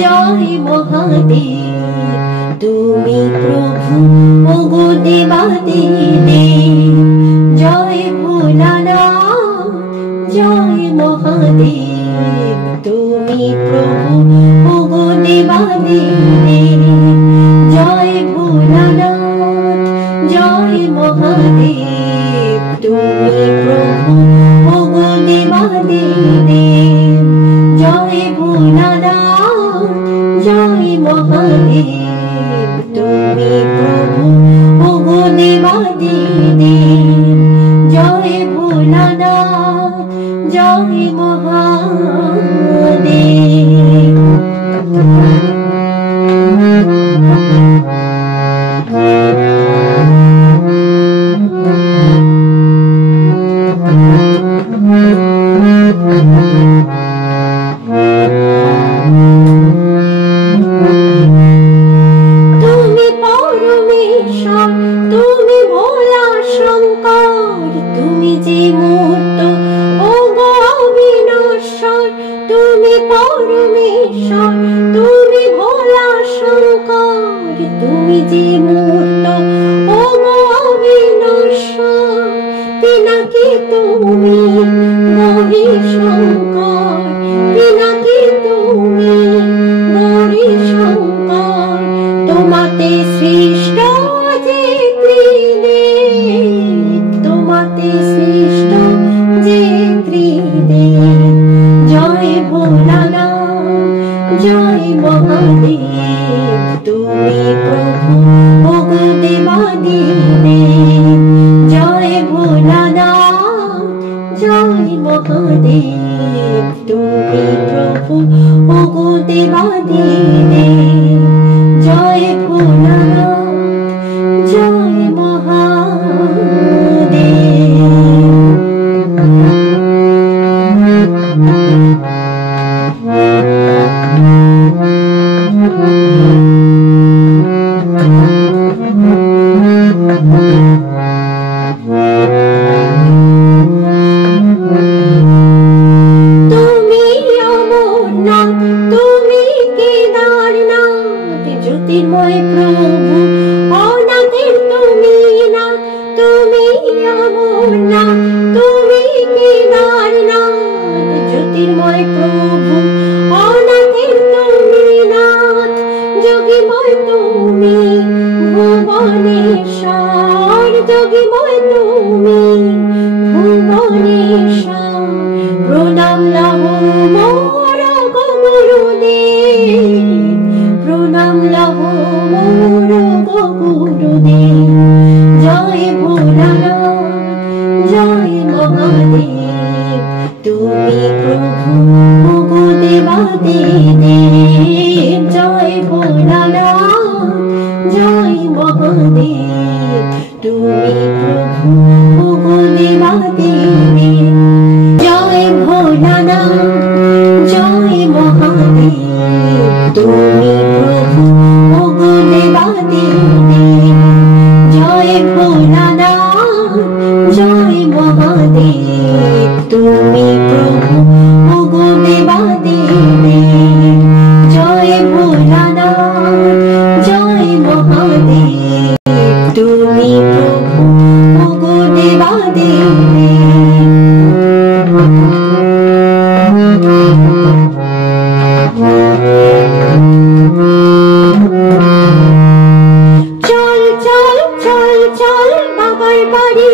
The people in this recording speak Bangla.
জয় মহাদেব তুমি প্রভু ওগো দেবাদিদেব। জয় ভোলানাথ জয় মহাদেব তুমি প্রভু ওগো দেবাদিদেব। জয় ভোলানাথ জয় মহাদেব তুমি প্রভু ওগো দেবাদিদেব। জয় ভোলানাথ জয় মহাদেব তুমি প্রভু ওগো দেবাদিদেব। জয় ভোলানাথ জয় মহাদেব। তুমি পরমেশ্বর তুমি ভোলা শঙ্কর তুমি যে মূর্ত ওগো অবিনশ্বর। তুমি পরমেশ্বর তুমি ভোলা শঙ্কর তুমি যে মূর্ত ওগো অবিনশ্বর। পিনাকি তুমি গৌরী শঙ্কর পিনাকি তুমি গৌরী শঙ্কর। তোমাতে সৃষ্ট যে ত্রিদেব তোমাতে সৃষ্ট যে ত্রিদেব। জয় ভোলানাথ জয় মহাদেব তুমি প্রভু ওগো দেবাদিদেব। জয় ভোলানাথ জয় মহাদেব তুমি প্রভু ওগো দেবাদিদেব। জয় ভোলানাথ জয় তুমি অমরনাথ তুমি কেদারনাথ জ্যোতির্ময় প্রভু অনাথের তুমি নাথ। তুমি অমরনাথ তুমি কেদারনাথ জ্যোতির্ময় প্রভু অনাথের তুমি নাথ। যোগীময় তুমি ভুবনেশ্বর যোগীময় তুমি ভুবনেশ্বর। প্রণাম লহ মোর গুরুদেব প্রণাম লহ মোর গুরুদেব। জয় ভোলানাথ জয় মহাদেব তুমি প্রভু ওগো দেবাদিদেব। জয় ভোলানাথ জয় মহাদেব তুমি প্রভু ওগো দেবাদিদেব। জয় ভোলানাথ জয় মহাদেব তুমি প্রভু ওগো দেবাদিদেব। জয় ভোলানাথ জয় মহাদেব তুমি প্রভু ওগো দেবাদিদেব। জয় ভোলানাথ জয় মহাদেব তুমি প্রভু ওগো দেবাদিদেব। চল চল চল চল বাবার বাড়ি